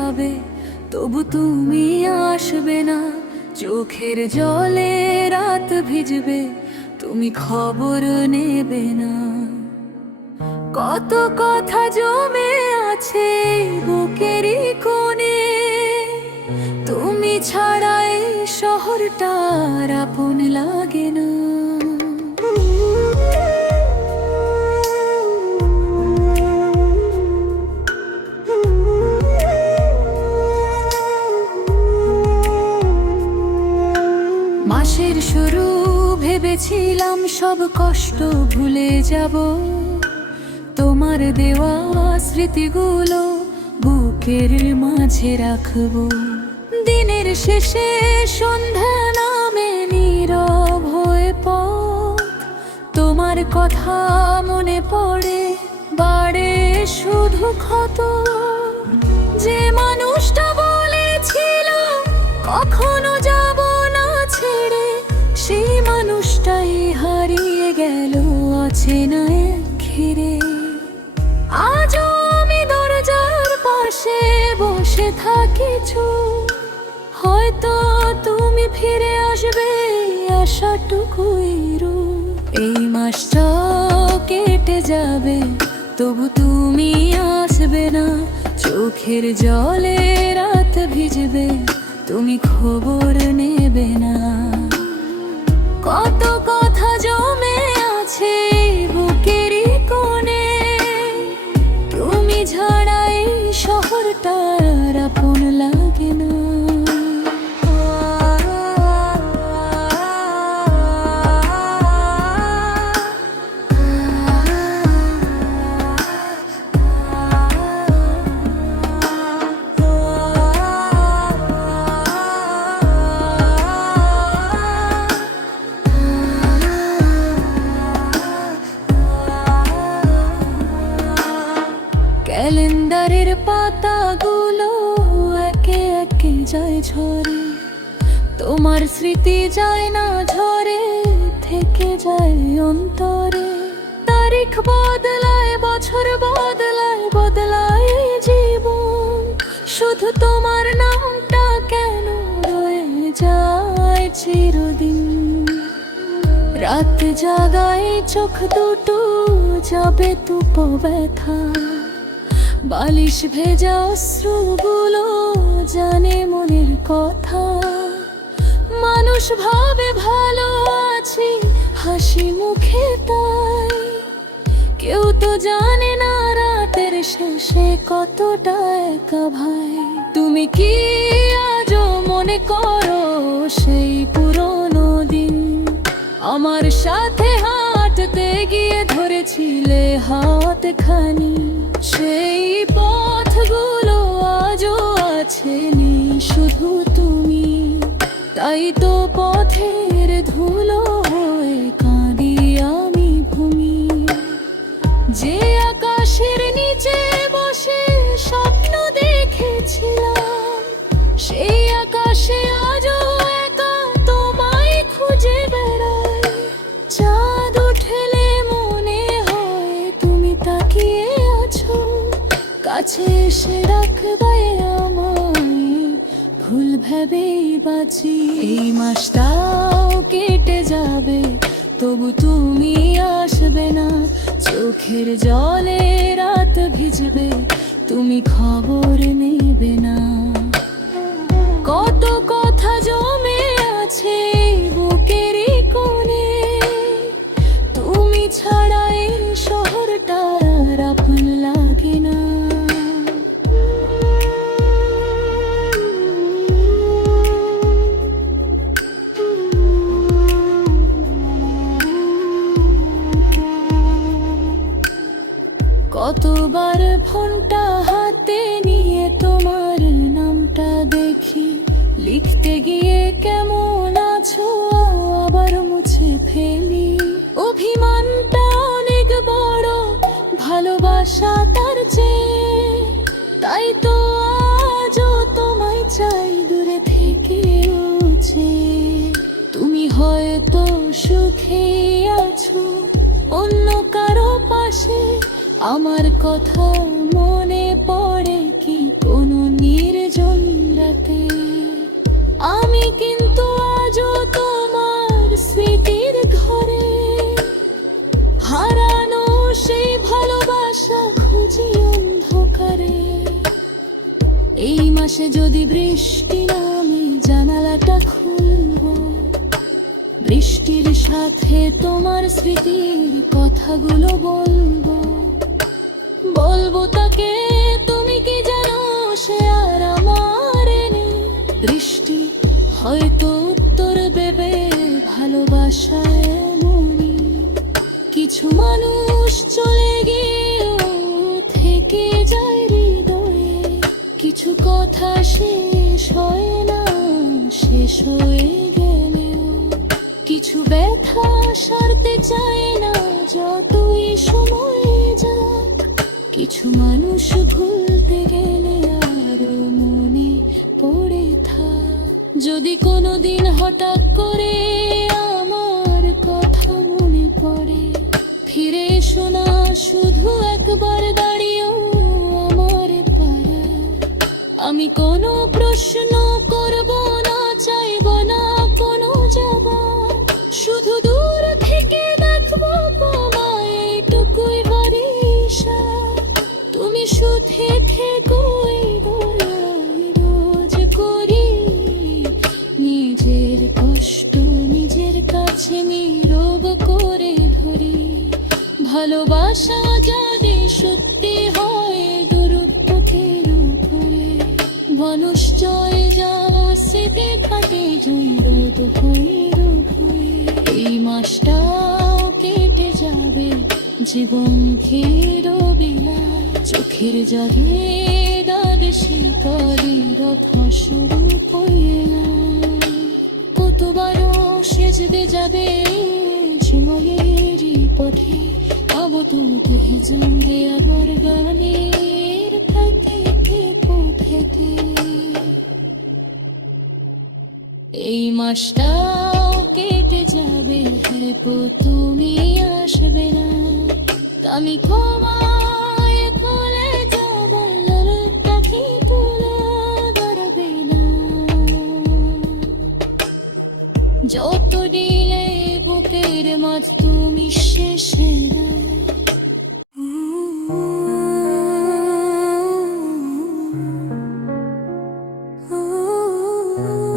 যাবে তবু তুমি আসবে না, চোখের জলে রাত ভিজবে তুমি খবর নেবে না। কত কথা জমে আছে বুকেরই কোণে, তুমি ছাড়া এই শহরটা আর আপন লাগে না। মাসের শুরু ভেবেছিলাম সব কষ্ট ভুলে যাব, তোমার দেওয়া স্মৃতিগুলো বুকের মাঝে রাখবো। দিনের শেষে সন্ধ্যা নামে নীরব হয়ে পথ, তোমার কথা মনে পড়ে বাড়ে শুধু ক্ষত। যে মানুষটা বলেছিল কখনো যাব না ছেড়ে, সেই মানুষটাই হারিয়ে গেল অচেনায় ঘিরে। আজও আমি দরজার পাশে বসে থাকি চুপ, হয়তো তুমি ফিরে আসবে আশাটুকুই রূপ। এই মাসটাও কেটে যাবে তবু তুমি আসবে না, চোখের জলে রাত ভিজবে তুমি খবর নেবে না। কত কথা জমে আছে বুকেরই কোণে, তুমি ছাড়া এই শহরটা আর আপন লাগে না। ক্যালেন্ডারের পাতাগুলো একে একে যায় ঝরে, তোমার স্মৃতি যায় না ঝরে, থেকে যায় অন্তরে। তারিখ বদলায় বছর বদলায় বদলায় জীবন, শুধু তোমার নামটা কেন রয়ে যায় চিরদিন। রাত জাগায় চোখ দুটো যাবে তুপ ব্যথা, বালিশ ভেজা অশ্রুগুলো জানে মনের কথা। মানুষ ভাবে ভালো আছি হাসি মুখে, তাই কেউ তো জানে না রাতের শেষে কতটা একা ভাই। তুমি কি আজও মনে করো সেই পুরনো দিন, আমার সাথে হাঁটতে গিয়ে ধরেছিলে হাত খানি? সেই পথগুলো আজও আছে নি শুধু তুমি, তাই তো পথের ধুলো হয়ে কাঁদি আমি ভূমি। যে আকাশের নিচে বসে স্বপ্ন দেখেছিলাম, সেই আকাশে আজও একা তোমায় খুঁজে বেড়াই। চাঁদ উঠলে মনে হয় তুমি তাকিয়ে আছো, কাছে এসে রাখবে আমায়, ভুল ভেবেই বাঁচি। এই মাসটাও কেটে যাবে তবু তুমি আসবে না, চোখের জলে রাত ভিজবে তুমি খবর নেবে না। কত কথা জমে আছে বুকেরই কোণে, তুমি ছাড়া এই শহরটা আর আপন লাগে না। কতবার ফোনটা হাতে নিয়ে তোমার নামটা দেখি, লিখতে গিয়ে কেমন আছো আবার মুছে ফেলি। অভিমানটা অনেক বড় ভালোবাসা তার চেয়ে, তাই তো আজও তোমায় চাই দূরে থেকে উঠে। তুমি হয়তো সুখে আছো অন্য কারো পাশে, আমার কথা মনে পড়ে কি কোনো নির্জন রাতে। আমি কিন্তু আজও তোমার স্মৃতির ঘরে হারানো সেই ভালোবাসা খুঁজি অন্ধকারে। এই মাসে যদি বৃষ্টি নামে জানালাটা খুলবো, বৃষ্টির সাথে তোমার স্মৃতির কথাগুলো বলবো। বলবো তাকে তুমি কি জানো সে আর আমার নেই। বৃষ্টি হয়তো উত্তর দেবে ভালোবাসা এমনই। কিছু মানুষ চলে গিয়েও থেকে যায় হৃদয়ে, কিছু কথা শেষ হয় না শেষ হয়ে গেলেও, কিছু ব্যথা সারতে চায় না যতই সময় যাক। কিছু মানুষ ভুলতে গেলে আরো মনে পড়ে থাক। যদি কোনোদিন হঠাৎ করে আমার কথা মনে পড়ে, ফিরে এসো না শুধু একবার দাঁড়িয়েও আমার পাড়ায়। আমি কোনো প্রশ্ন করব না, চাইব না কোনো জবাব, শুধু দূর থেকে দেখবো তোমায় এইটুকুই ভরসা। তুমি সুখে থেকো এই দোয়াই রোজ করি। নিজের কষ্ট নিজের কাছে নীরব করে ধরি। ভালোবাসা যদি সত্যি হয় দূরত্বের উপরে, মানুষ জয় যাওয়া স্মৃতি কাটে জৈরদ ভৈর ভয়ে। এই মাসটাও কেটে যাবে জীবন ঘিরবে না, চোখের জলে দাগ শিকলের ফসল হয়ে না। কতবারও সেজতে যাবে সময়েরই পথে, পাবো তো দেহে জমবে আবার গানের ফাঁকে ফেটে। এই মাসটাও কেটে যাবে হয়তো তুমি আসবে না। আমি ক্ষমায় কোলে যাব পাখি তুলে দাঁড়াবে না। যত দিলে বুকের মাঝ তুমি শেষে না। Oh